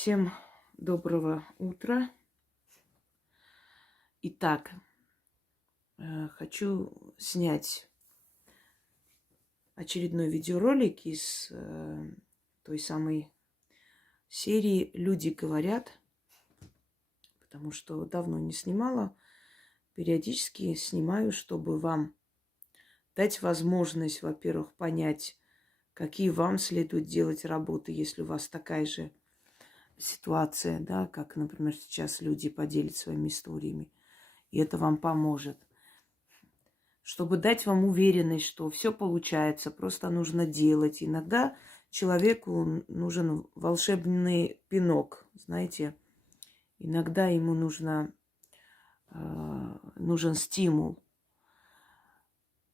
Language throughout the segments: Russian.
Всем доброго утра. Итак, хочу снять очередной видеоролик из той самой серии «Люди говорят», потому что давно не снимала. Периодически снимаю, чтобы вам дать возможность, во-первых, понять, какие вам следует делать работы, если у вас такая же ситуация, да, как, например, сейчас люди поделятся своими историями. И это вам поможет. Чтобы дать вам уверенность, что все получается, просто нужно делать. Иногда человеку нужен волшебный пинок, знаете. Иногда ему нужен стимул.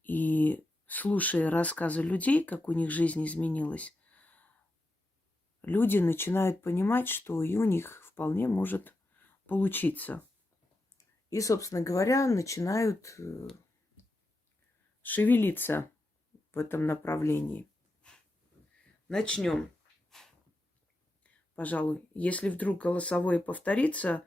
И слушая рассказы людей, как у них жизнь изменилась, люди начинают понимать, что и у них вполне может получиться. И, собственно говоря, начинают шевелиться в этом направлении. Начнем. Пожалуй, если вдруг голосовое повторится,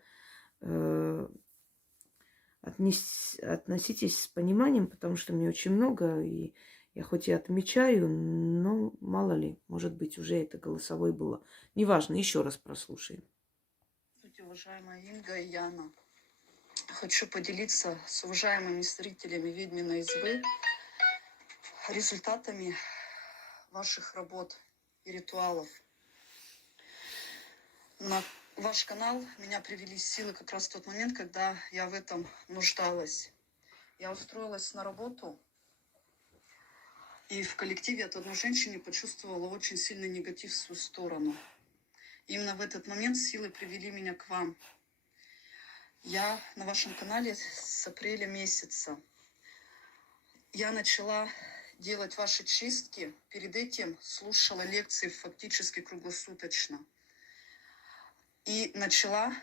относитесь с пониманием, потому что мне очень много, и я хоть и отмечаю, но мало ли, может быть, уже это голосовое было. Неважно, еще раз прослушаем. Здравствуйте, уважаемая Инга и Яна. Хочу поделиться с уважаемыми зрителями «Ведьминой избы» результатами ваших работ и ритуалов. На ваш канал меня привели силы как раз в тот момент, когда я в этом нуждалась. Я устроилась на работу, и в коллективе от одной женщины почувствовала очень сильный негатив в свою сторону. Именно в этот момент силы привели меня к вам. Я на вашем канале с апреля месяца. Я начала делать ваши чистки. Перед этим слушала лекции фактически круглосуточно. И начала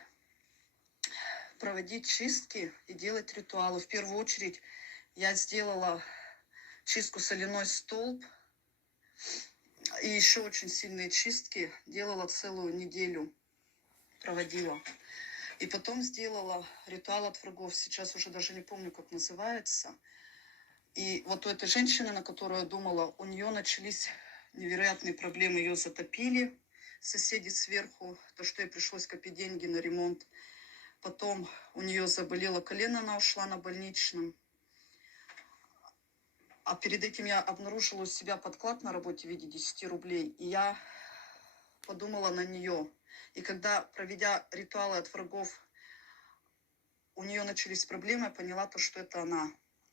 проводить чистки и делать ритуалы. В первую очередь я сделала чистку соляной столб. И еще очень сильные чистки делала целую неделю. Проводила. И потом сделала ритуал от врагов. Сейчас уже даже не помню, как называется. И вот у этой женщины, на которую я думала, у нее начались невероятные проблемы. Ее затопили соседи сверху, то, что ей пришлось копить деньги на ремонт. Потом у нее заболело колено, она ушла на больничном. А перед этим я обнаружила у себя подклад на работе в виде 10 рублей. И я подумала на нее. И когда, проведя ритуалы от врагов, у нее начались проблемы, я поняла то, что это она.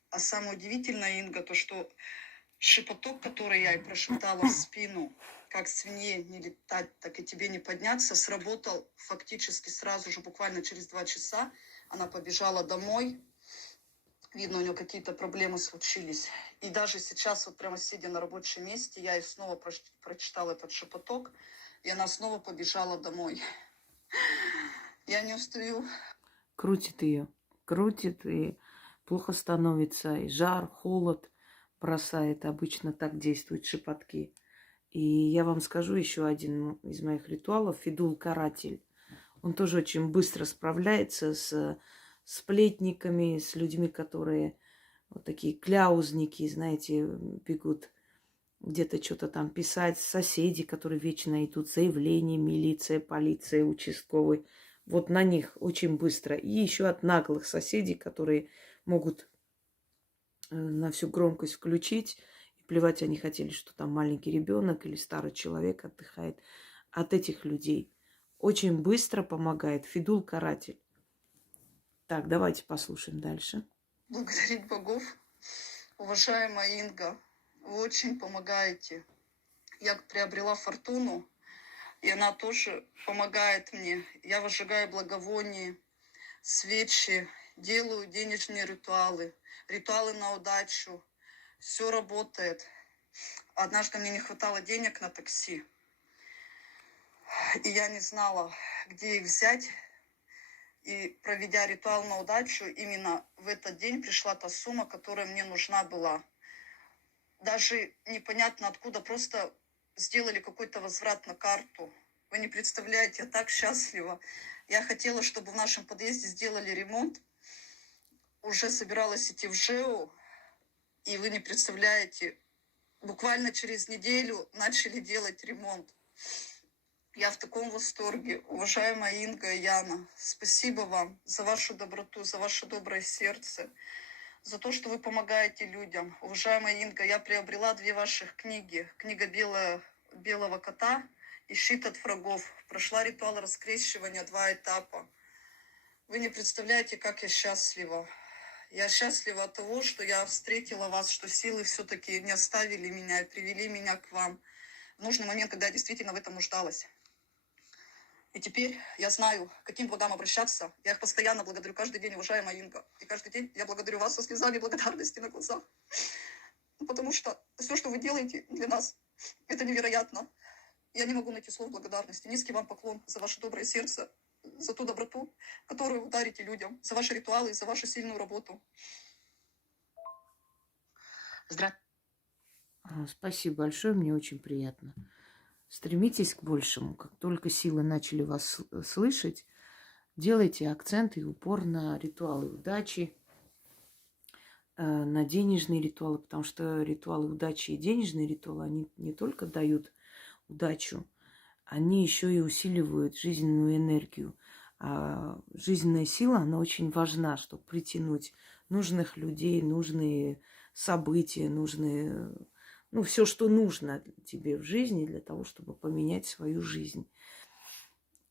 А самое удивительное, Инга, то, что шепоток, который я ей прошептала в спину, как свинье не летать, так и тебе не подняться, сработал фактически сразу же, буквально через 2 часа. Она побежала домой. Видно, у нее какие-то проблемы случились. И даже сейчас, вот прямо сидя на рабочем месте, я ей снова прочитала этот шепоток, и она снова побежала домой. Я не устаю. Крутит ее, крутит, и плохо становится, и жар, холод бросает. Обычно так действуют шепотки. И я вам скажу еще один из моих ритуалов – Фидул-каратель. Он тоже очень быстро справляется с сплетниками, с людьми, которые вот такие кляузники, знаете, бегут где-то что-то там писать, соседи, которые вечно идут, заявления, милиция, полиция, участковый. Вот на них очень быстро. И еще от наглых соседей, которые могут на всю громкость включить. И плевать они хотели, что там маленький ребенок или старый человек отдыхает. От этих людей очень быстро помогает Фидул-каратель. Так, давайте послушаем дальше. Благодарить богов. Уважаемая Инга, вы очень помогаете. Я приобрела фортуну, и она тоже помогает мне. Я выжигаю благовоние, свечи, делаю денежные ритуалы, ритуалы на удачу. Все работает. Однажды мне не хватало денег на такси, и я не знала, где их взять. И проведя ритуал на удачу, именно в этот день пришла та сумма, которая мне нужна была. Даже непонятно откуда, просто сделали какой-то возврат на карту. Вы не представляете, я так счастлива. Я хотела, чтобы в нашем подъезде сделали ремонт. Уже собиралась идти в ЖЭУ. И вы не представляете, буквально через неделю начали делать ремонт. Я в таком восторге. Уважаемая Инга и Яна, спасибо вам за вашу доброту, за ваше доброе сердце, за то, что вы помогаете людям. Уважаемая Инга, я приобрела 2 ваших книги. Книга «Белого кота» и «Щит от врагов». Прошла ритуал раскрещивания 2 этапа. Вы не представляете, как я счастлива. Я счастлива от того, что я встретила вас, что силы все-таки не оставили меня и привели меня к вам в нужный момент, когда я действительно в этом нуждалась. И теперь я знаю, к каким благам обращаться. Я их постоянно благодарю каждый день, уважаемая Инга. И каждый день я благодарю вас со слезами благодарности на глазах. Потому что все, что вы делаете для нас, это невероятно. Я не могу найти слов благодарности. Низкий вам поклон за ваше доброе сердце, за ту доброту, которую вы дарите людям, за ваши ритуалы и за вашу сильную работу. Спасибо большое, мне очень приятно. Стремитесь к большему. Как только силы начали вас слышать, делайте акцент и упор на ритуалы удачи, на денежные ритуалы, потому что ритуалы удачи и денежные ритуалы, они не только дают удачу, они еще и усиливают жизненную энергию. А жизненная сила, она очень важна, чтобы притянуть нужных людей, нужные события, нужные, ну, все, что нужно тебе в жизни для того, чтобы поменять свою жизнь.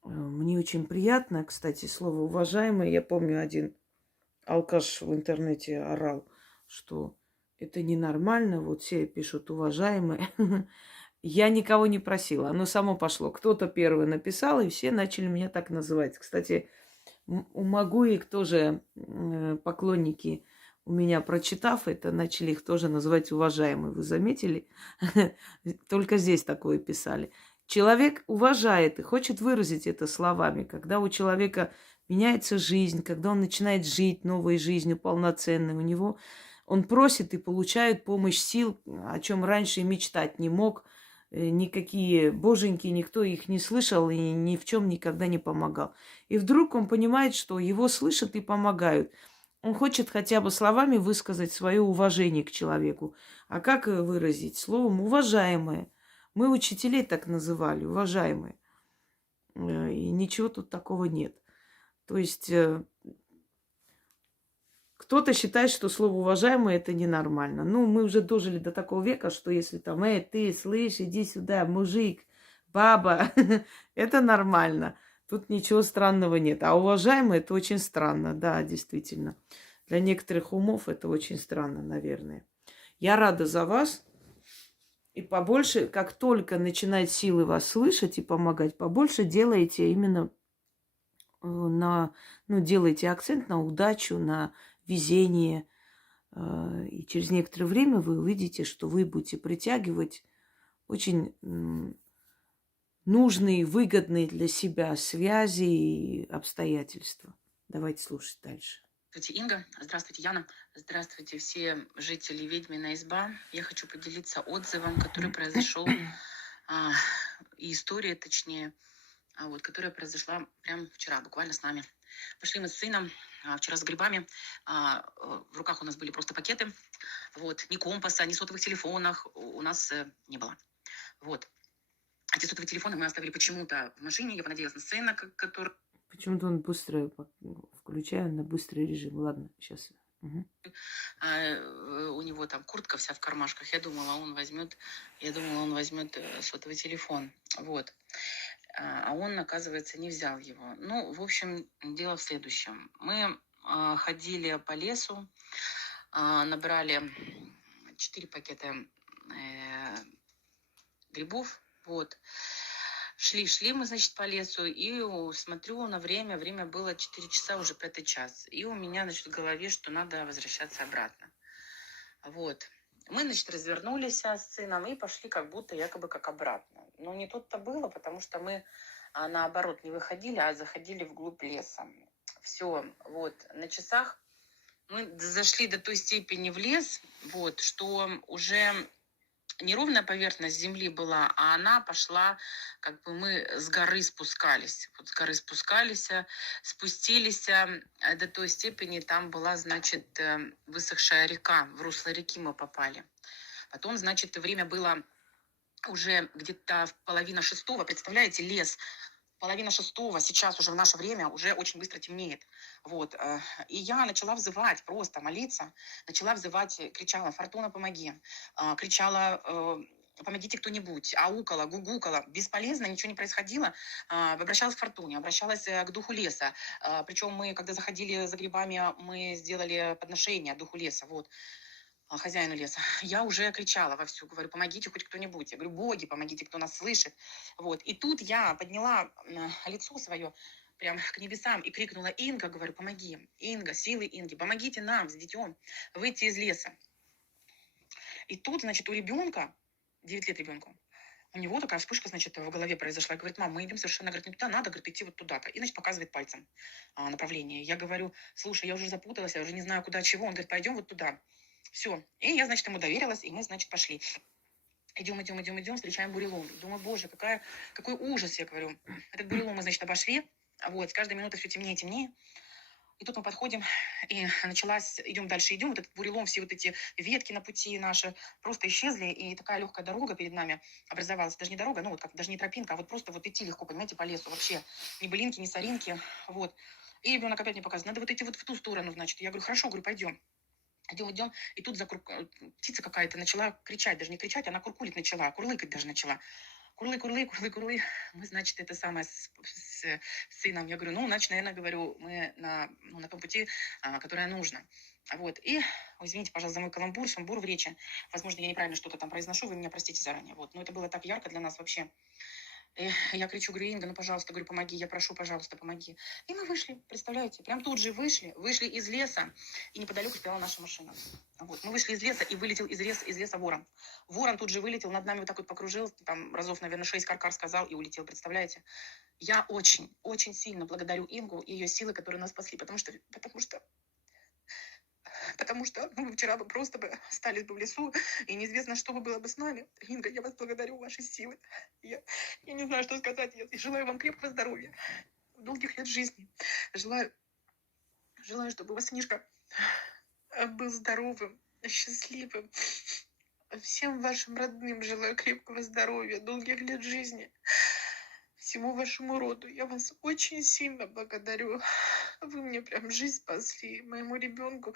Мне очень приятно, кстати, слово «уважаемый». Я помню, один алкаш в интернете орал, что это ненормально, вот все пишут «уважаемые». Я никого не просила, оно само пошло. Кто-то первый написал, и все начали меня так называть. Кстати, у Магуик тоже поклонники у меня, прочитав это, начали их тоже называть уважаемые. Вы заметили? Только здесь такое писали. Человек уважает и хочет выразить это словами. Когда у человека меняется жизнь, когда он начинает жить новой жизнью полноценной, у него он просит и получает помощь сил, о чем раньше и мечтать не мог. Никакие боженьки, никто их не слышал и ни в чем никогда не помогал. И вдруг он понимает, что его слышат и помогают. Он хочет хотя бы словами высказать свое уважение к человеку. А как выразить? Словом «уважаемые». Мы учителей так называли, уважаемые. И ничего тут такого нет. То есть кто-то считает, что слово «уважаемый» это ненормально. Ну, мы уже дожили до такого века, что если там, ты, слышь, иди сюда, мужик, баба, это нормально. Тут ничего странного нет. А уважаемый это очень странно, да, действительно. Для некоторых умов это очень странно, наверное. Я рада за вас. И побольше, как только начинает силы вас слышать и помогать, побольше делайте именно делайте акцент на удачу, на везение. И через некоторое время вы увидите, что вы будете притягивать очень нужные, выгодные для себя связи и обстоятельства. Давайте слушать дальше. Здравствуйте, Инга. Здравствуйте, Яна. Здравствуйте, все жители Ведьмина изба. Я хочу поделиться отзывом, который произошел, и история, точнее, которая произошла прямо вчера, буквально с нами. Пошли мы с сыном вчера с грибами. В руках у нас были просто пакеты. Ни компаса, ни сотовых телефонов у нас не было. Эти сотовые телефоны мы оставили почему-то в машине. Я понадеялась на сына, который... Почему-то он быстро включаю на быстрый режим. Ладно, сейчас. Угу. У него там куртка вся в кармашках. Я думала, он возьмет сотовый телефон. А он, оказывается, не взял его. В общем, дело в следующем. Мы ходили по лесу, набрали 4 пакета грибов. Шли мы, значит, по лесу, и смотрю на время. Время было 4 часа, уже 5 час. И у меня, значит, в голове, что надо возвращаться обратно. Мы, значит, развернулись с сыном и пошли якобы как обратно. Но не тут-то было, потому что мы, наоборот, не выходили, а заходили вглубь леса. Все, на часах мы зашли до той степени в лес, что уже неровная поверхность земли была, а она пошла, как бы мы с горы спускались. Вот с горы спускались, спустились до той степени, там была, значит, высохшая река, в русло реки мы попали. Потом, значит, время было уже где-то в половина шестого, представляете, лес, половина шестого, сейчас уже в наше время уже очень быстро темнеет. Вот. И я начала взывать, просто молиться, начала взывать, кричала: «Фортуна, помоги!» Кричала: «Помогите кто-нибудь!» Аукала, гугукала. Бесполезно, ничего не происходило. Обращалась к Фортуне, обращалась к духу леса. Причем мы, когда заходили за грибами, мы сделали подношение духу леса. Вот. Хозяину леса. Я уже кричала вовсю, говорю: «Помогите хоть кто-нибудь». Я говорю: «Боги, помогите, кто нас слышит». Вот. И тут я подняла лицо свое прям к небесам и крикнула: «Инга, говорю, помоги. Инга, силы Инги, помогите нам с детем выйти из леса». И тут, значит, у ребенка, 9 лет ребенку, у него такая вспышка, значит, в голове произошла. И говорит: «Мам, мы идем совершенно, говорит, не туда, надо, говорит, идти вот туда-то». И, значит, показывает пальцем направление. Я говорю: «Слушай, я уже запуталась, я уже не знаю, куда, чего». Он говорит: «Пойдем вот туда». Все. И я, значит, ему доверилась, и мы, значит, пошли. Идем, встречаем бурелом. Думаю: боже, какой ужас, я говорю. Этот бурелом мы, значит, обошли. Вот, с каждой минутой все темнее и темнее. И тут мы подходим, и идем дальше, идем. Вот этот бурелом, все вот эти ветки на пути наши просто исчезли, и такая легкая дорога перед нами образовалась. Даже не дорога, ну вот как, даже не тропинка, а вот просто вот идти легко, понимаете, по лесу вообще. Ни былинки, ни соринки, вот. И ребенок опять мне показывает: надо вот идти вот в ту сторону, значит. Я говорю: хорошо, говорю, пойдем. Идем. И тут птица какая-то начала кричать, даже не кричать, она куркулить начала, курлыкать даже начала. Курлы. Мы, значит, это самое с сыном. Я говорю: ну, значит, наверное, говорю, мы на том пути, которое нужно. Вот. И, извините, пожалуйста, за мой сумбур в речи. Возможно, я неправильно что-то там произношу, вы меня простите заранее. Вот. Но это было так ярко для нас вообще. И я кричу, говорю: Инга, ну, пожалуйста, говорю, помоги, я прошу, пожалуйста, помоги. И мы вышли, представляете, прям тут же вышли из леса, и неподалеку стояла наша машина. Вот. Мы вышли из леса, и вылетел из леса ворон. Ворон тут же вылетел, над нами вот так вот покружил, там разов, наверное, 6 каркар сказал и улетел, представляете. Я очень, очень сильно благодарю Ингу и ее силы, которые нас спасли, потому что мы вчера бы просто остались бы в лесу, и неизвестно, что бы было бы с нами. Инга, я вас благодарю, ваши силы. Я не знаю, что сказать. Я желаю вам крепкого здоровья, долгих лет жизни. Желаю, чтобы у вас сынишка был здоровым, счастливым. Всем вашим родным желаю крепкого здоровья, долгих лет жизни. Всему вашему роду. Я вас очень сильно благодарю. Вы мне прям жизнь спасли, моему ребенку.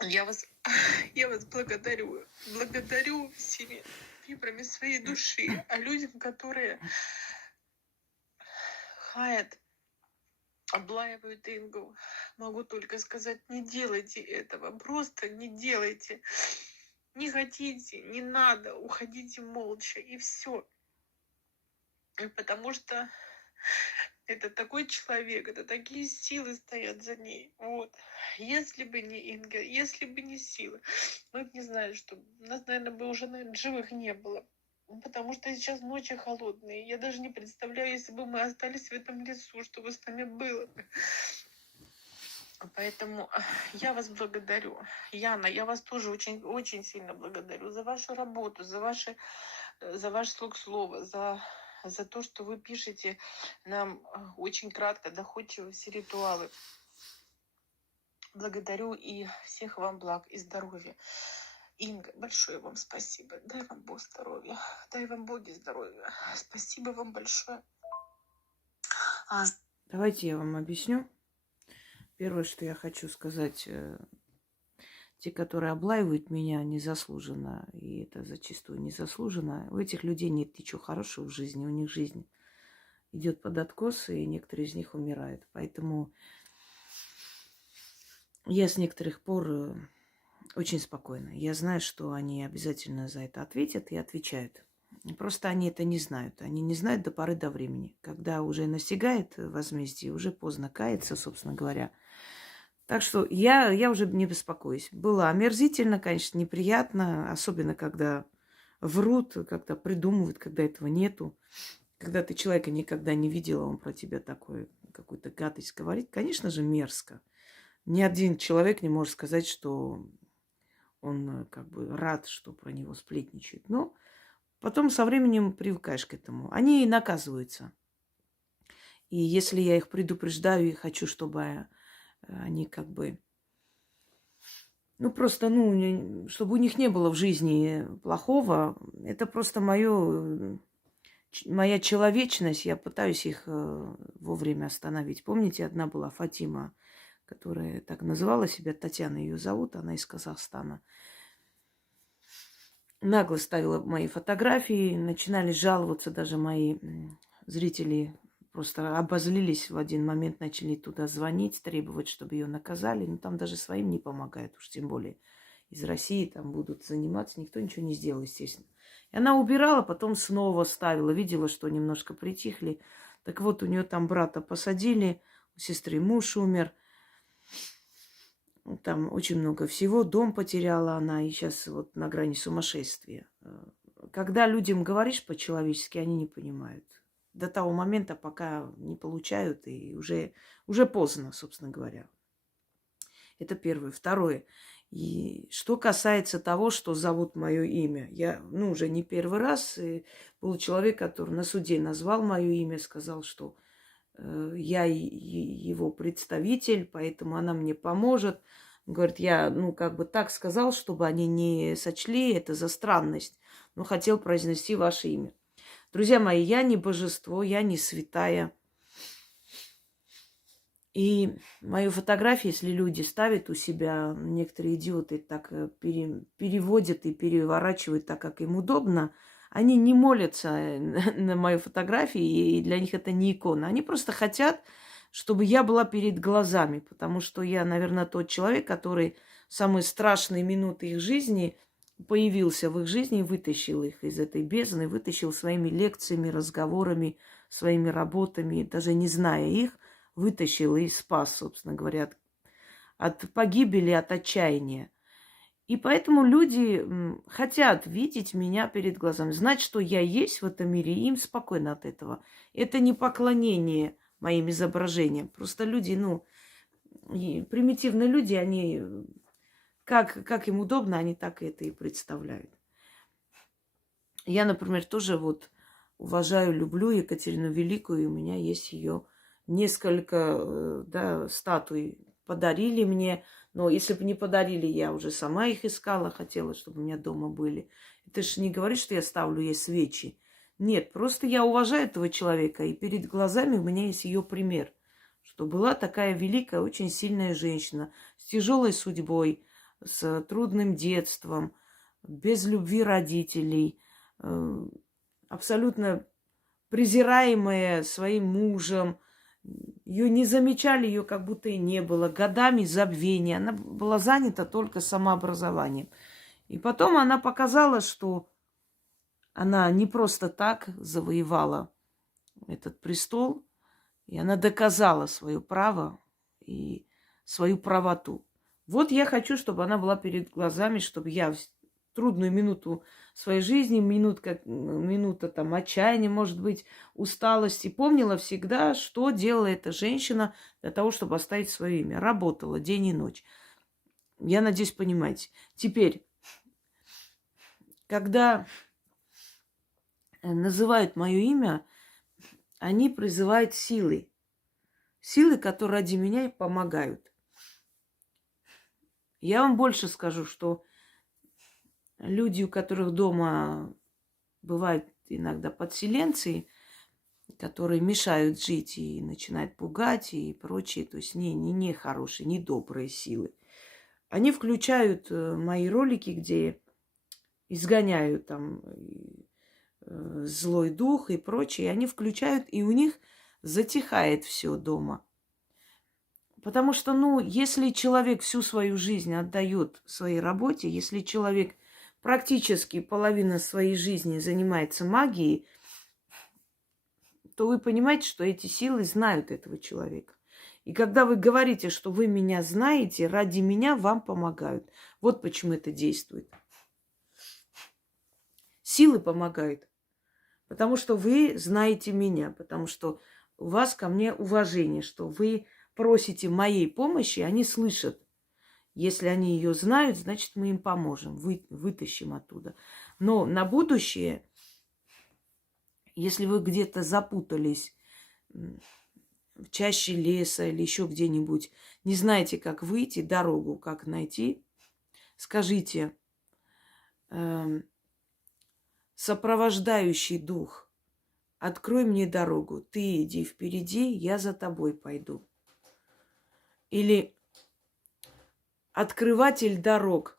Я вас благодарю всеми фибрами своей души, а людям, которые хаят, облаивают Ингу, могу только сказать: не делайте этого, просто не делайте. Не хотите, не надо, уходите молча, и все. Потому что это такой человек, это такие силы стоят за ней. Вот. Если бы не Инга, если бы не силы, мы не знаю, что нас, наверное, бы уже, живых не было. Потому что сейчас ночи холодные. Я даже не представляю, если бы мы остались в этом лесу, что бы с нами было бы. Поэтому я вас благодарю. Яна, я вас тоже очень, очень сильно благодарю за вашу работу, за ваш слог слова, за то, что вы пишете нам очень кратко, доходчиво все ритуалы. Благодарю и всех вам благ и здоровья. Инга, большое вам спасибо. Дай вам Бог здоровья. Дай вам боги здоровья. Спасибо вам большое. Давайте я вам объясню. Первое, что я хочу сказать, те, которые облаивают меня незаслуженно, и это зачастую незаслуженно, у этих людей нет ничего хорошего в жизни, у них жизнь идет под откос, и некоторые из них умирают. Поэтому я с некоторых пор очень спокойна. Я знаю, что они обязательно за это ответят и отвечают. Просто они это не знают. Они не знают до поры до времени. Когда уже настигает возмездие, уже поздно каяться, собственно говоря. Так что я уже не беспокоюсь. Было омерзительно, конечно, неприятно, особенно когда врут, когда придумывают, когда этого нету. Когда ты человека никогда не видела, он про тебя такой, какую-то гадость говорит, конечно же, мерзко. Ни один человек не может сказать, что он как бы рад, что про него сплетничают. Но потом со временем привыкаешь к этому. Они наказываются. И если я их предупреждаю и хочу, чтобы они как бы... Ну, просто, чтобы у них не было в жизни плохого, это просто моя человечность. Я пытаюсь их вовремя остановить. Помните, одна была Фатима, которая так называла себя, Татьяна ее зовут, она из Казахстана. Нагло ставила мои фотографии, начинали жаловаться даже мои зрители, просто обозлились в один момент, начали туда звонить, требовать, чтобы ее наказали. Но там даже своим не помогает, уж тем более из России там будут заниматься, никто ничего не сделал, естественно. И она убирала, потом снова ставила, видела, что немножко притихли. Так вот, у нее там брата посадили, у сестры муж умер. Там очень много всего, дом потеряла она, и сейчас вот на грани сумасшествия. Когда людям говоришь по-человечески, они не понимают. До того момента, пока не получают, и уже поздно, собственно говоря. Это первое. Второе. И что касается того, что зовут мое имя. Я, уже не первый раз. И был человек, который на суде назвал мое имя, сказал, что я его представитель, поэтому она мне поможет. Говорит, я, как бы так сказал, чтобы они не сочли это за странность, но хотел произнести ваше имя. Друзья мои, я не божество, я не святая. И мою фотографию, если люди ставят у себя, некоторые идиоты так переводят и переворачивают так, как им удобно, они не молятся на мою фотографию, и для них это не икона. Они просто хотят, чтобы я была перед глазами, потому что я, наверное, тот человек, который в самые страшные минуты их жизни появился в их жизни и вытащил их из этой бездны, вытащил своими лекциями, разговорами, своими работами, даже не зная их, вытащил и спас, собственно говоря, от погибели, от отчаяния. И поэтому люди хотят видеть меня перед глазами, знать, что я есть в этом мире, и им спокойно от этого. Это не поклонение моим изображениям. Просто люди, примитивные люди, они, как им удобно, они так это и представляют. Я, например, тоже уважаю, люблю Екатерину Великую, и у меня есть ее несколько, статуй. Подарили мне. Но если бы не подарили, я уже сама их искала, хотела, чтобы у меня дома были. Это же не говорит, что я ставлю ей свечи. Нет, просто я уважаю этого человека, и перед глазами у меня есть ее пример, что была такая великая, очень сильная женщина с тяжелой судьбой, с трудным детством, без любви родителей, абсолютно презираемая своим мужем. Ее не замечали, ее как будто и не было. Годами забвения. Она была занята только самообразованием. И потом она показала, что она не просто так завоевала этот престол. И она доказала свое право и свою правоту. Вот я хочу, чтобы она была перед глазами, чтобы я в трудную минуту своей жизни, минута там отчаяния, может быть, усталости, помнила всегда, что делала эта женщина для того, чтобы оставить свое имя. Работала день и ночь. Я надеюсь, понимаете. Теперь, когда называют мое имя, они призывают силы. Силы, которые ради меня и помогают. Я вам больше скажу, что люди, у которых дома бывают иногда подселенцы, которые мешают жить и начинают пугать и прочее, то есть не хорошие, не добрые силы, они включают мои ролики, где изгоняют там злой дух и прочее, они включают, и у них затихает все дома. Потому что, если человек всю свою жизнь отдает своей работе, если человек практически половину своей жизни занимается магией, то вы понимаете, что эти силы знают этого человека. И когда вы говорите, что вы меня знаете, ради меня вам помогают. Вот почему это действует. Силы помогают. Потому что вы знаете меня, потому что у вас ко мне уважение, что вы просите моей помощи, они слышат. Если они ее знают, значит, мы им поможем, вытащим оттуда. Но на будущее, если вы где-то запутались в чаще леса или еще где-нибудь, не знаете, как выйти, дорогу как найти, скажите, сопровождающий дух, открой мне дорогу, ты иди впереди, я за тобой пойду. Или открыватель дорог,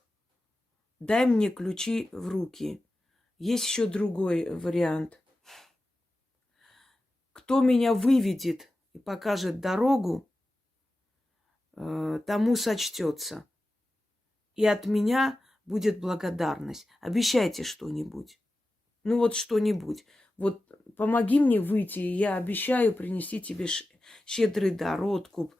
дай мне ключи в руки. Есть еще другой вариант. Кто меня выведет и покажет дорогу, тому сочтется. И от меня будет благодарность. Обещайте что-нибудь. Ну вот что-нибудь. Вот помоги мне выйти, и я обещаю принести тебе щедрый дар, откуп,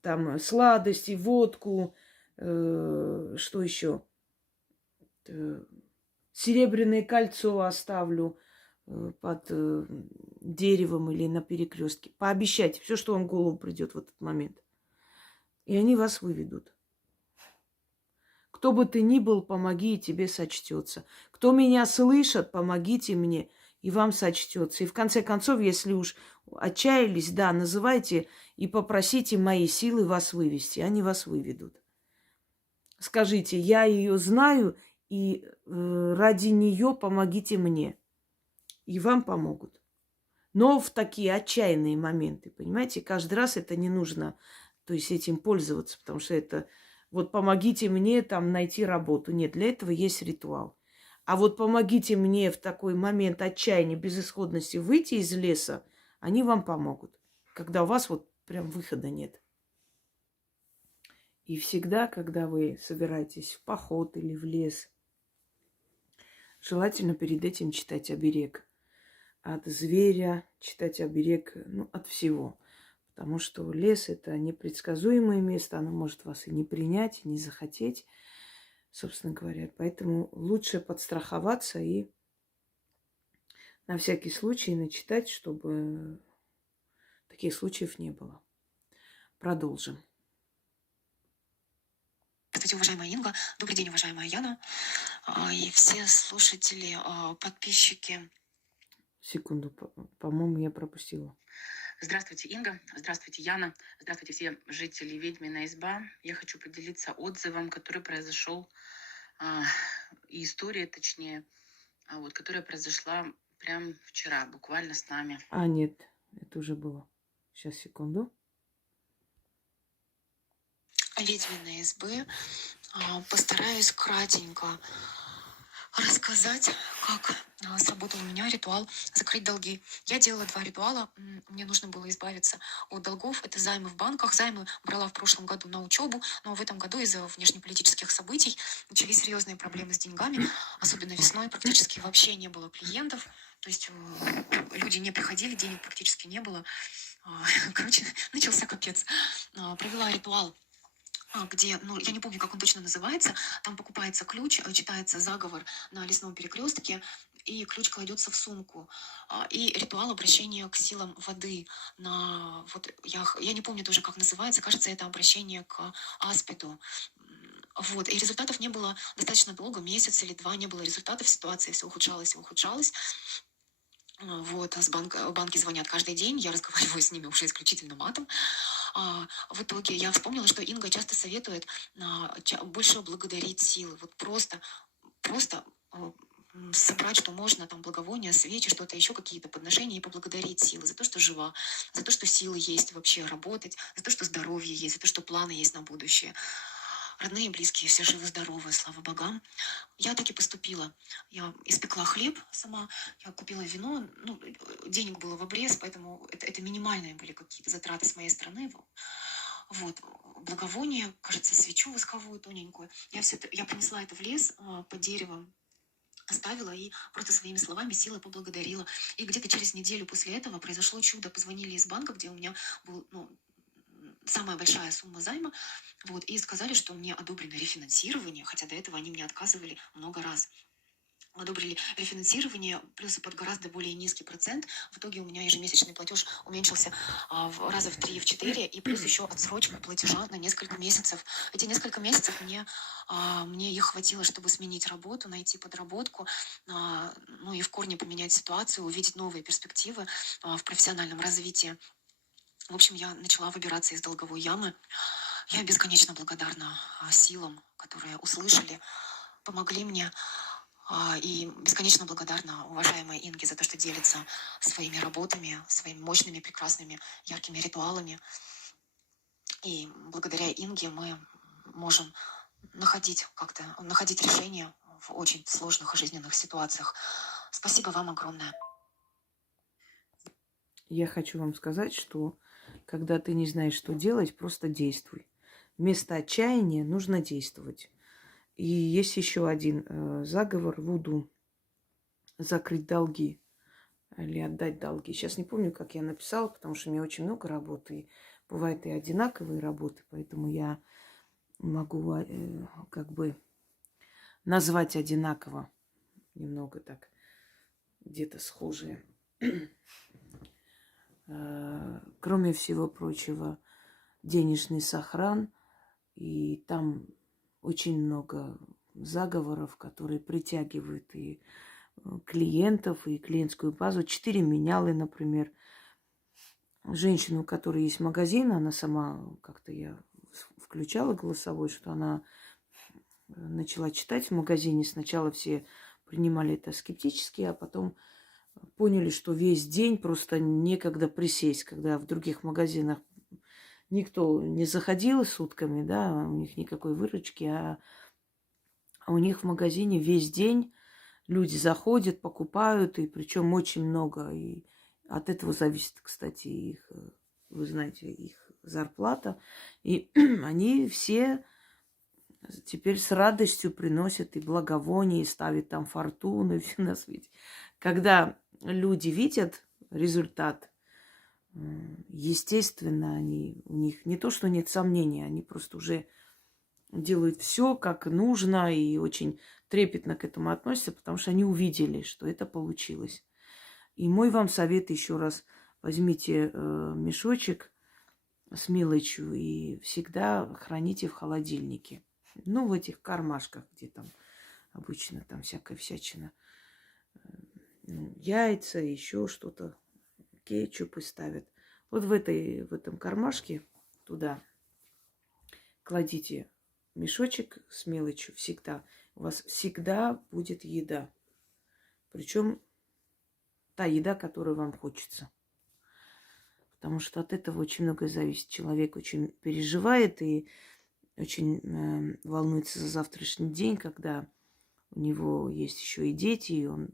там сладости, водку, что еще? Серебряное кольцо оставлю под деревом или на перекрестке. Пообещайте все, что вам в голову придет в этот момент. И они вас выведут. Кто бы ты ни был, помоги, и тебе сочтется. Кто меня слышит, помогите мне, и вам сочтется. И в конце концов, если уж отчаялись, да, называйте и попросите мои силы вас вывести. Они вас выведут. Скажите, я ее знаю, и ради нее помогите мне. И вам помогут. Но в такие отчаянные моменты, понимаете, каждый раз это не нужно, то есть этим пользоваться, потому что это вот помогите мне там найти работу. Нет, для этого есть ритуал. А вот помогите мне в такой момент отчаяния, безысходности выйти из леса, они вам помогут, когда у вас вот прям выхода нет. И всегда, когда вы собираетесь в поход или в лес, желательно перед этим читать оберег. От зверя, читать оберег, ну, от всего. Потому что лес – это непредсказуемое место, оно может вас и не принять, и не захотеть, собственно говоря. Поэтому лучше подстраховаться и на всякий случай начитать, чтобы таких случаев не было. Продолжим. Здравствуйте, уважаемая Инга. Добрый день, уважаемая Яна. И все слушатели, подписчики. Секунду, по-моему, я пропустила. Здравствуйте, Инга. Здравствуйте, Яна. Здравствуйте, все жители Ведьмина изба. Я хочу поделиться отзывом, который произошел, и история, точнее, которая произошла прям вчера, буквально с нами. А, нет, это уже было. Сейчас, секунду. Ведьминой избы. Постараюсь кратенько рассказать, как сработал у меня ритуал закрыть долги. Я делала 2 ритуала. Мне нужно было избавиться от долгов. Это займы в банках. Займы брала в прошлом году на учебу, но в этом году из-за внешнеполитических событий начались серьезные проблемы с деньгами. Особенно весной практически вообще не было клиентов. То есть люди не приходили, денег практически не было. Короче, начался капец. Провела ритуал, где, ну, я не помню, как он точно называется, там покупается ключ, читается заговор на лесном перекрестке, и ключ кладется в сумку. И ритуал обращения к силам воды. Вот, я не помню тоже, как называется, кажется, это обращение к аспиду. Вот, и результатов не было достаточно долго, месяц или 2 не было результатов, ситуация все ухудшалась и ухудшалась. Вот, банки звонят каждый день, я разговариваю с ними уже исключительно матом. В итоге я вспомнила, что Инга часто советует больше благодарить силы. Вот просто собрать, что можно, там, благовония, свечи, что-то еще, какие-то подношения, и поблагодарить силы за то, что жива, за то, что силы есть вообще работать, за то, что здоровье есть, за то, что планы есть на будущее. Родные и близкие, все живы-здоровы, слава богам. Я так и поступила. Я испекла хлеб сама, я купила вино, ну, денег было в обрез, поэтому это минимальные были какие-то затраты с моей стороны. Вот, благовоние, кажется, свечу восковую тоненькую. Я принесла это в лес под деревом, оставила и просто своими словами силой поблагодарила. И где-то через неделю после этого произошло чудо. Позвонили из банка, где у меня был, самая большая сумма займа, вот, и сказали, что мне одобрено рефинансирование, хотя до этого они мне отказывали много раз. одобрили рефинансирование, плюсы под гораздо более низкий процент. В итоге у меня ежемесячный платеж уменьшился раза в 3, в 4, и плюс еще отсрочка платежа на несколько месяцев. Эти несколько месяцев мне их хватило, чтобы сменить работу, найти подработку, ну и в корне поменять ситуацию, увидеть новые перспективы в профессиональном развитии. В общем, я начала выбираться из долговой ямы. Я бесконечно благодарна силам, которые услышали, помогли мне. И бесконечно благодарна уважаемой Инге за то, что делится своими работами, своими мощными, прекрасными, яркими ритуалами. И благодаря Инге мы можем находить решения в очень сложных жизненных ситуациях. Спасибо вам огромное. Я хочу вам сказать, что когда ты не знаешь, что делать, просто действуй. Вместо отчаяния нужно действовать. И есть еще один заговор вуду. Закрыть долги или отдать долги. Сейчас не помню, как я написала, потому что у меня очень много работы. И бывают и одинаковые работы, поэтому я могу как бы назвать одинаково. Немного так, где-то схожие. Кроме всего прочего, денежный сохран. И там очень много заговоров, которые притягивают и клиентов, и клиентскую базу. 4 менялы, например. Женщину, у которой есть магазин, она сама, как-то я включала голосовой, что она начала читать в магазине. Сначала все принимали это скептически, а потом поняли, что весь день просто некогда присесть, когда в других магазинах никто не заходил сутками, да, у них никакой выручки, а у них в магазине весь день люди заходят, покупают, и причем очень много. И от этого зависит, кстати, их, вы знаете, их зарплата. И они все теперь с радостью приносят и благовония, и ставят там фортуны, все на свете. Когда люди видят результат, естественно, у них не то, что нет сомнений, они просто уже делают все, как нужно, и очень трепетно к этому относятся, потому что они увидели, что это получилось. И мой вам совет еще раз: возьмите мешочек с мелочью и всегда храните в холодильнике. Ну, в этих кармашках, где там обычно там всякая всячина. Яйца, еще что-то, кетчупы ставят. Вот в этом кармашке туда кладите мешочек с мелочью всегда. У вас всегда будет еда. Причем та еда, которую вам хочется. Потому что от этого очень многое зависит. Человек очень переживает и очень волнуется за завтрашний день, когда у него есть еще и дети, и он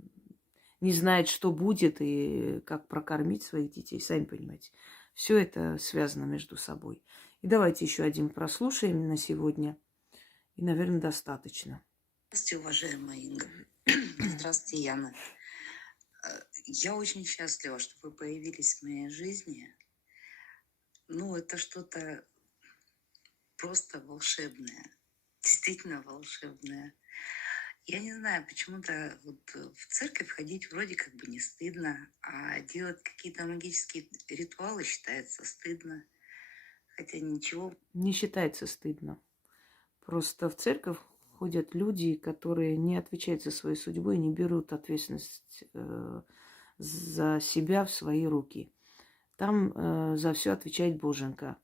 не знает, что будет и как прокормить своих детей. Сами понимаете, все это связано между собой. И давайте еще один прослушаем на сегодня. И, наверное, достаточно. Здравствуйте, уважаемая Инга. Здравствуйте, Яна. Я очень счастлива, что вы появились в моей жизни. Ну, это что-то просто волшебное. Действительно волшебное. Я не знаю, почему-то вот в церковь ходить вроде как бы не стыдно, а делать какие-то магические ритуалы считается стыдно. Хотя ничего. Не считается стыдно. Просто в церковь ходят люди, которые не отвечают за свою судьбу и не берут ответственность за себя в свои руки. Там за все отвечает Боженька.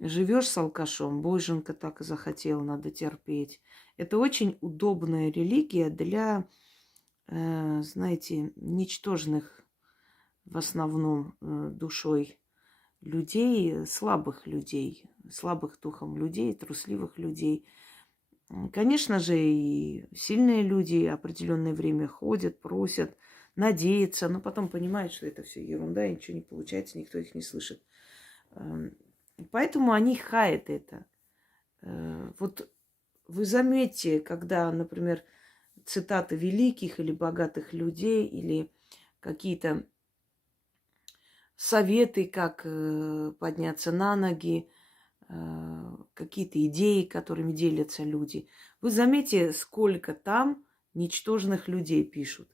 Живешь с алкашом, Боженька так и захотела, надо терпеть. Это очень удобная религия для, знаете, ничтожных в основном душой людей, слабых духом людей, трусливых людей. Конечно же, и сильные люди определенное время ходят, просят, надеются, но потом понимают, что это все ерунда, и ничего не получается, никто их не слышит. Поэтому они хаят это. Вот вы заметьте, когда, например, цитаты великих или богатых людей, или какие-то советы, как подняться на ноги, какие-то идеи, которыми делятся люди. Вы заметьте, сколько там ничтожных людей пишут.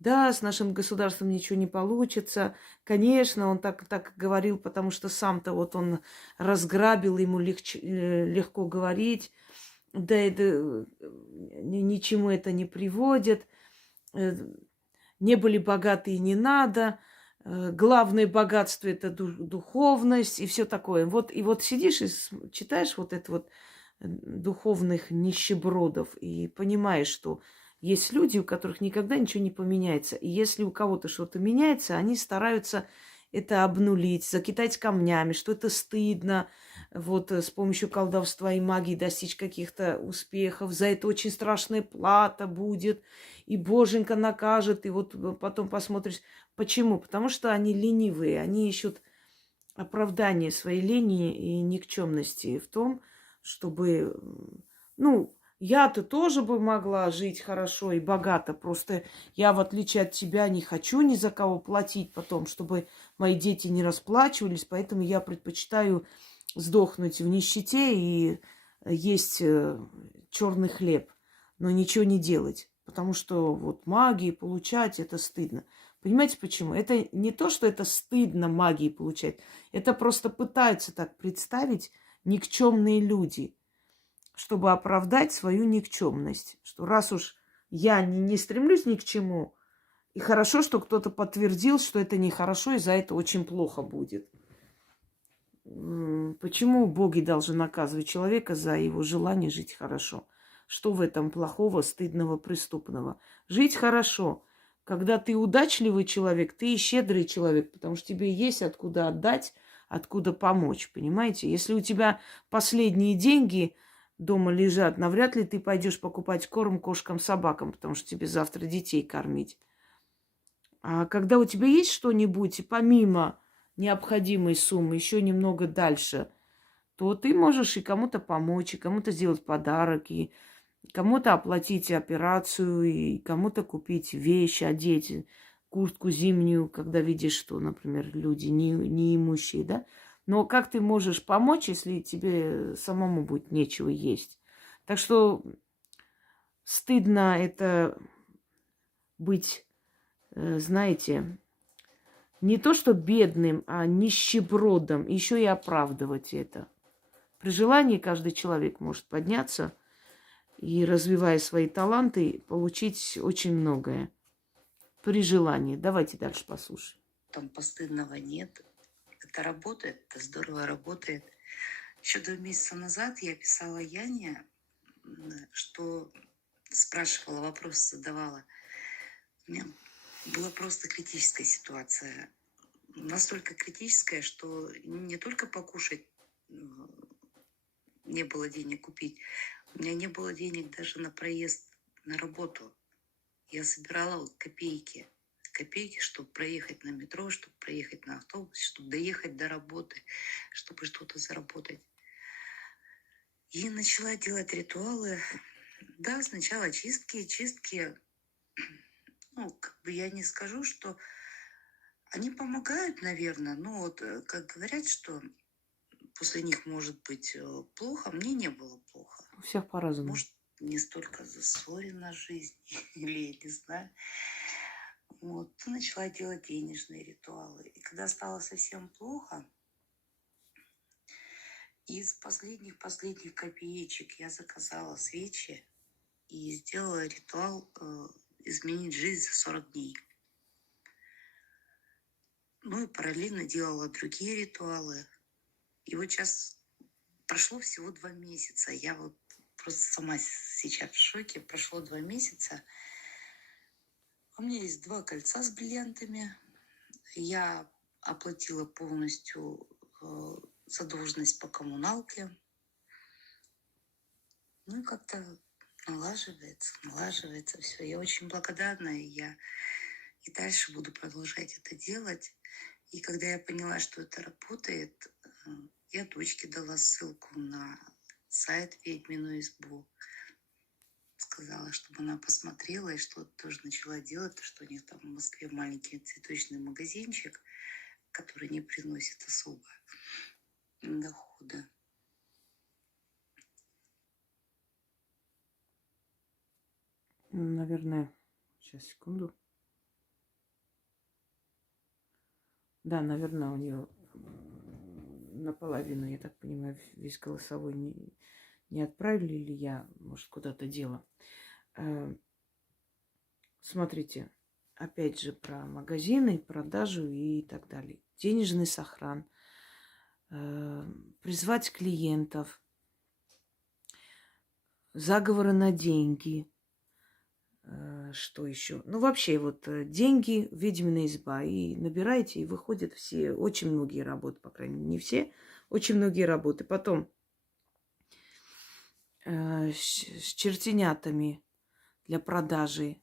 Да, с нашим государством ничего не получится. Конечно, он так говорил, потому что сам-то вот он разграбил, ему легко говорить. Да, это ничему это не приводит. Э, Не были богаты и не надо. Главное богатство это духовность и все такое. Вот, и вот сидишь и читаешь вот это вот духовных нищебродов и понимаешь, что есть люди, у которых никогда ничего не поменяется. И если у кого-то что-то меняется, они стараются это обнулить, закидать камнями, что это стыдно, вот с помощью колдовства и магии достичь каких-то успехов. За это очень страшная плата будет, и боженька накажет. И вот потом посмотришь, почему? Потому что они ленивые, они ищут оправдание своей лени и никчемности в том, чтобы, ну, я-то тоже бы могла жить хорошо и богато. Просто я, в отличие от тебя, не хочу ни за кого платить потом, чтобы мои дети не расплачивались. Поэтому я предпочитаю сдохнуть в нищете и есть черный хлеб, но ничего не делать. Потому что вот магии получать это стыдно. Понимаете почему? Это не то, что это стыдно магии получать. Это просто пытаются так представить никчемные люди, чтобы оправдать свою никчемность. Что раз уж я не стремлюсь ни к чему, и хорошо, что кто-то подтвердил, что это нехорошо, и за это очень плохо будет. Почему боги должны наказывать человека за его желание жить хорошо? Что в этом плохого, стыдного, преступного? Жить хорошо. Когда ты удачливый человек, ты и щедрый человек, потому что тебе есть откуда отдать, откуда помочь, понимаете? Если у тебя последние деньги дома лежат, навряд ли ты пойдешь покупать корм кошкам, собакам, потому что тебе завтра детей кормить. А когда у тебя есть что-нибудь, и помимо необходимой суммы, еще немного дальше, то ты можешь и кому-то помочь, и кому-то сделать подарок, и кому-то оплатить операцию, и кому-то купить вещи, одеть, куртку зимнюю, когда видишь, что, например, люди неимущие, да? Но как ты можешь помочь, если тебе самому будет нечего есть? Так что стыдно это быть, знаете, не то что бедным, а нищебродом, еще и оправдывать это. При желании каждый человек может подняться и, развивая свои таланты, получить очень многое. При желании. Давайте дальше послушаем. Там постыдного нет. Это работает, это здорово работает. Еще 2 месяца назад я писала Яне, что спрашивала, вопрос задавала. У меня была просто критическая ситуация. Настолько критическая, что не только покушать не было денег купить, у меня не было денег даже на проезд на работу. Я собирала вот копейки, чтобы проехать на метро, чтобы проехать на автобусе, чтобы доехать до работы, чтобы что-то заработать. И начала делать ритуалы. Да, сначала чистки. Ну, как бы я не скажу, что они помогают, наверное. Но вот как говорят, что после них может быть плохо, мне не было плохо. У всех по-разному. Может, не столько засорена жизнь, или я не знаю. Вот, начала делать денежные ритуалы. И когда стало совсем плохо, из последних копеечек я заказала свечи и сделала ритуал изменить жизнь за 40 дней. Ну и параллельно делала другие ритуалы. И вот сейчас прошло всего 2 месяца. Я вот просто сама сейчас в шоке. Прошло 2 месяца. У меня есть 2 кольца с бриллиантами. Я оплатила полностью задолженность по коммуналке. Ну и как-то налаживается все. Я очень благодарна, и я и дальше буду продолжать это делать. И когда я поняла, что это работает, я дочке дала ссылку на сайт «Ведьмину избу». Сказала, чтобы она посмотрела и что тоже начала делать, что у них там в Москве маленький цветочный магазинчик, который не приносит особо дохода. Наверное, сейчас, секунду. Да, наверное, у нее наполовину, я так понимаю, весь голосовой не отправили, или я, может, куда-то дела. Смотрите, опять же, про магазины, продажу и так далее. Денежный сохран. Призвать клиентов. Заговоры на деньги. Что еще? Ну, вообще, вот деньги, ведьмина изба. И набираете, и выходят все, очень многие работы, по крайней мере, не все, очень многие работы. Потом с чертенятами для продажи.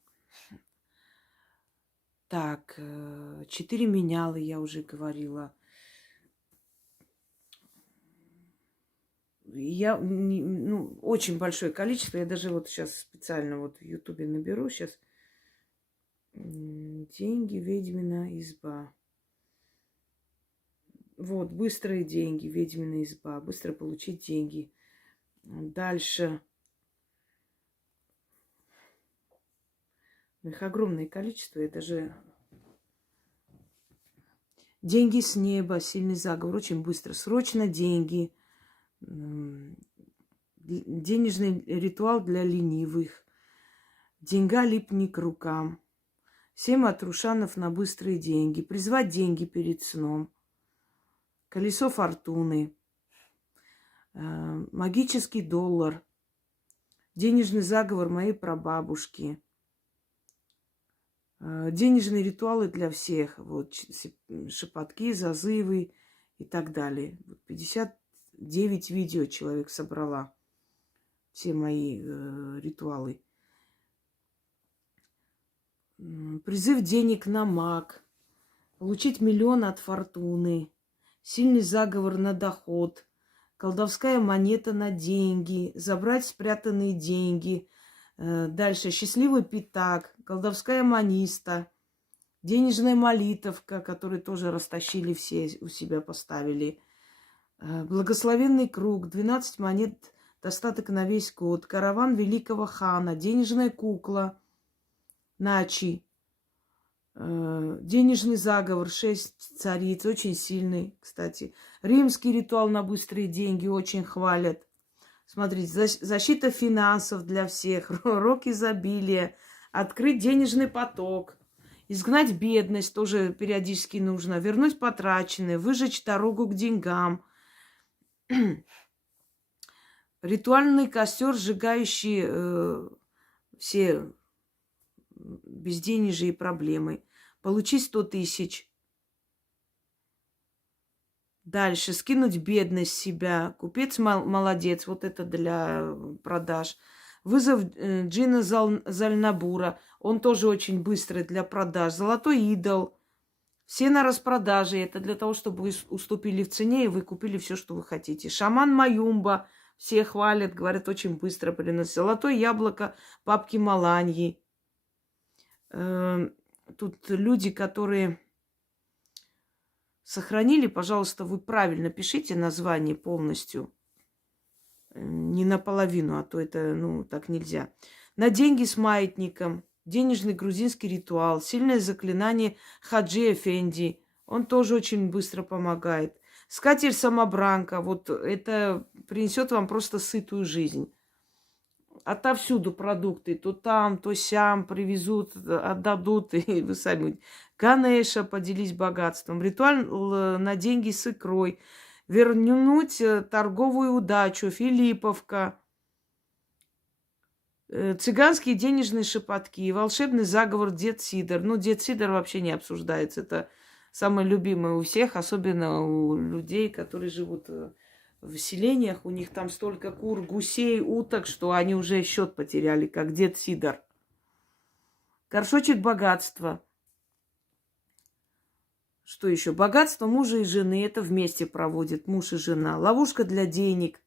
Так, 4 менялы, я уже говорила. Ну, очень большое количество. Я даже вот сейчас специально вот в Ютубе наберу сейчас. Деньги, ведьмина изба. Вот, быстрые деньги, ведьмина изба. Быстро получить деньги. Дальше. Их огромное количество. Я даже... Деньги с неба, сильный заговор. Очень быстро. Срочно деньги. Денежный ритуал для ленивых. Деньга липни к рукам. 7 отрушанов на быстрые деньги. Призвать деньги перед сном. Колесо фортуны. Магический доллар. Денежный заговор моей прабабушки. Денежные ритуалы для всех. Вот, шепотки, зазывы и так далее. 59 видео человек собрала. Все мои ритуалы. Призыв денег на маг. Получить 1 миллион от фортуны. Сильный заговор на доход. Колдовская монета на деньги. Забрать спрятанные деньги. Дальше счастливый пятак. Колдовская маниста. Денежная молитовка, которую тоже растащили все, у себя поставили. Благословенный круг. 12 монет. Достаток на весь год. Караван великого хана. Денежная кукла. Начи. Денежный заговор. 6 цариц. Очень сильный, кстати. Римский ритуал на быстрые деньги. Очень хвалят. Смотрите. Защита финансов для всех. Рок изобилия. Открыть денежный поток. Изгнать бедность. Тоже периодически нужно. Вернуть потраченное. Выжечь дорогу к деньгам. Ритуальный костер, сжигающий все безденежье и проблемы. Получить 100 тысяч. Дальше. Скинуть бедность с себя. Купец молодец. Вот это для продаж. Вызов джина Зальнабура. Он тоже очень быстрый для продаж. Золотой идол. Все на распродаже. Это для того, чтобы вы уступили в цене и вы купили все, что вы хотите. Шаман Маюмба. Все хвалят, говорят, очень быстро приносит. Золотое яблоко бабки Маланьи. Тут люди, которые сохранили, пожалуйста, вы правильно пишите название полностью. Не наполовину, а то это, ну, так нельзя. На деньги с маятником. Денежный грузинский ритуал. Сильное заклинание Хаджи Эфенди. Он тоже очень быстро помогает. Скатерть-самобранка. Вот это принесет вам просто сытую жизнь. Отовсюду продукты. То там, то сям привезут, отдадут. И вы сами. Ганеша, поделись богатством. Ритуал на деньги с икрой. Вернуть торговую удачу. Филипповка. Цыганские денежные шепотки. Волшебный заговор Дед Сидор. Ну, Дед Сидор вообще не обсуждается. Это самое любимое у всех, особенно у людей, которые живут в селениях. У них там столько кур, гусей, уток, что они уже счет потеряли, как Дед Сидор. Горшочек богатства. Что еще? Богатство мужа и жены. Это вместе проводят муж и жена. Ловушка для денег.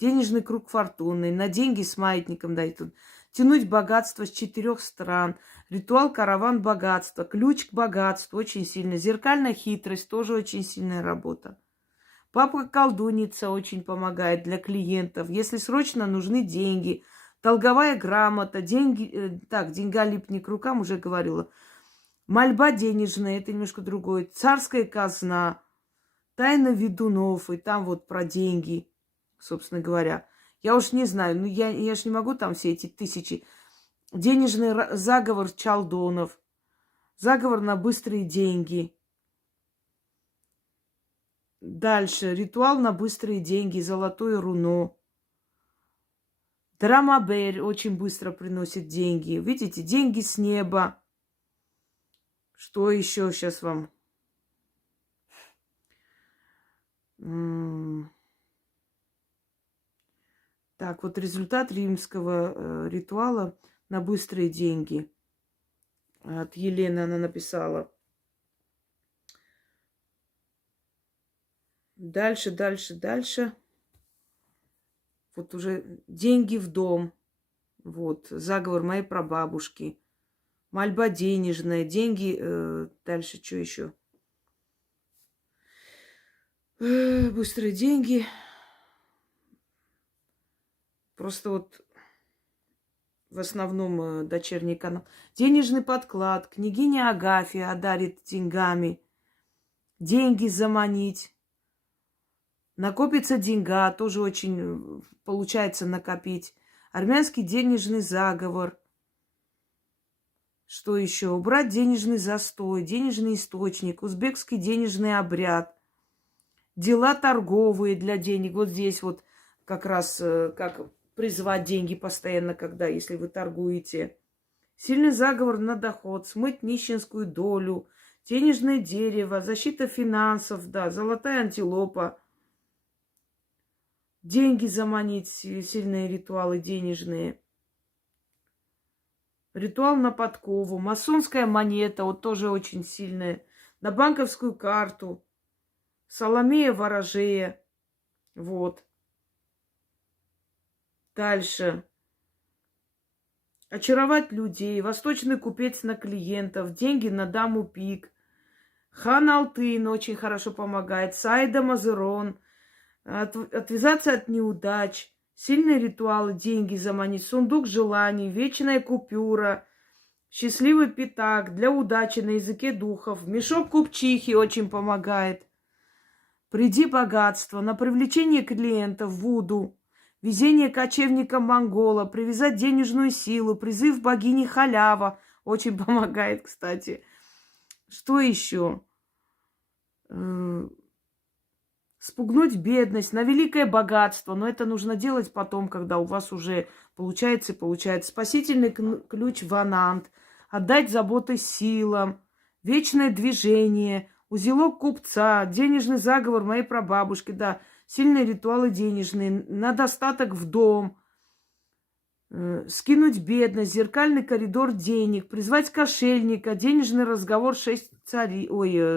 Денежный круг фортуны. На деньги с маятником дают. Тянуть богатство с 4 стран. Ритуал караван богатства. Ключ к богатству. Очень сильно. Зеркальная хитрость. Тоже очень сильная работа. Папа-колдуница очень помогает для клиентов. Если срочно нужны деньги, Долговая грамота, деньги, так, деньга липнет к рукам, уже говорила. Мольба денежная, это немножко другое. Царская казна, тайна ведунов, и там вот про деньги, собственно говоря. Я уж не знаю, ну я ж не могу там все эти тысячи. Денежный заговор чалдонов, заговор на быстрые деньги. Дальше, ритуал на быстрые деньги, золотое руно. Драмабель очень быстро приносит деньги. Видите, деньги с неба. Что еще сейчас вам? Так, вот результат римского ритуала на быстрые деньги. От Елены она написала. Дальше, дальше, дальше. Вот уже деньги в дом. Вот, заговор моей прабабушки. Мольба денежная, деньги. Дальше что еще? Быстрые деньги. Просто вот в основном дочерний канал. Денежный подклад. Княгиня Агафья одарит деньгами. Деньги заманить. Накопится деньга. Тоже очень получается накопить. Армянский денежный заговор. Что еще? Убрать денежный застой, денежный источник, узбекский денежный обряд, дела торговые для денег. Вот здесь вот как раз как призвать деньги постоянно, когда, если вы торгуете. Сильный заговор на доход, смыть нищенскую долю, денежное дерево, защита финансов, да, золотая антилопа. Деньги заманить, сильные ритуалы денежные. Ритуал на подкову, масонская монета, вот тоже очень сильная. На банковскую карту, Соломея ворожея, вот. Дальше. Очаровать людей, восточный купец на клиентов, деньги на даму пик. Хан Алтын очень хорошо помогает, Сайда Мазерон, отвязаться от неудач. Сильные ритуалы, деньги заманить, сундук желаний, вечная купюра, счастливый пятак для удачи на языке духов, мешок купчихи очень помогает. Приди богатство, на привлечение клиентов, вуду, везение кочевника монгола, привязать денежную силу, призыв богини халява очень помогает, кстати. Что еще? Спугнуть бедность, на великое богатство. Но это нужно делать потом, когда у вас уже получается. Спасительный ключ в Анант. Отдать заботы силам. Вечное движение. Узелок купца. Денежный заговор моей прабабушки. Да, сильные ритуалы денежные. На достаток в дом. Скинуть бедность. Зеркальный коридор денег. Призвать кошельника. Денежный разговор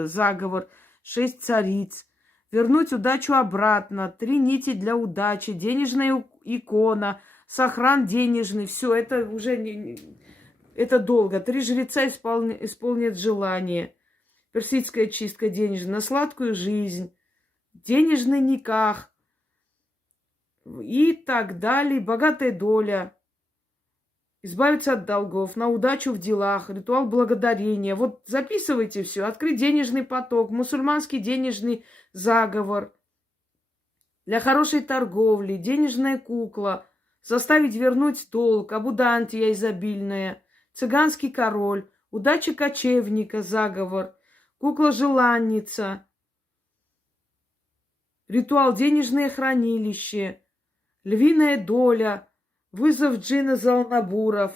заговор. 6 цариц. Вернуть удачу обратно. 3 нити для удачи. Денежная икона. Сохран денежный. Все, это уже это долго. 3 жреца исполнят желание. Персидская чистка денежная. На сладкую жизнь. Денежный никах. И так далее. Богатая доля. Избавиться от долгов. На удачу в делах. Ритуал благодарения. Вот записывайте все. Открыть денежный поток. Мусульманский денежный заговор. Для хорошей торговли. Денежная кукла. Заставить вернуть долг. Абудантия изобильная. Цыганский король. Удача кочевника. Заговор. Кукла-желанница. Ритуал денежное хранилище. Львиная доля. Вызов джина Залнабура.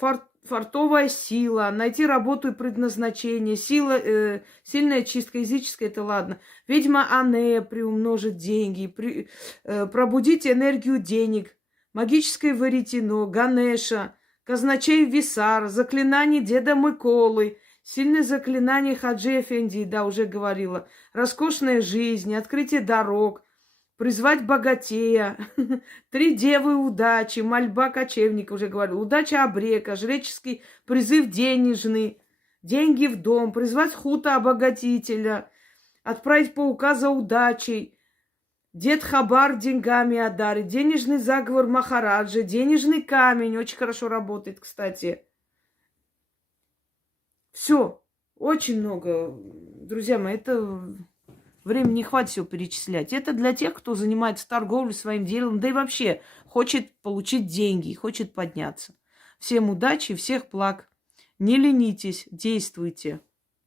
Фартовая сила. Найти работу и предназначение. Сильная чистка языческая, это ладно. Ведьма Анея приумножит деньги. Пробудить энергию денег. Магическое веретено. Ганеша. Казначей Висар. Заклинание Деда Миколы. Сильное заклинание Хаджи Эфенди, да, уже говорила. Роскошная жизнь. Открытие дорог. Призвать богатея, 3 девы удачи, мольба кочевника, уже говорил, удача обрека, жреческий призыв денежный, деньги в дом, призвать хута обогатителя, отправить паука за удачей, Дед Хабар деньгами одарит, денежный заговор Махараджа, денежный камень, очень хорошо работает, кстати. Все, очень много, друзья мои, это времени не хватит все перечислять. Это для тех, кто занимается торговлей, своим делом, да и вообще хочет получить деньги, хочет подняться. Всем удачи, всех благ. Не ленитесь, действуйте.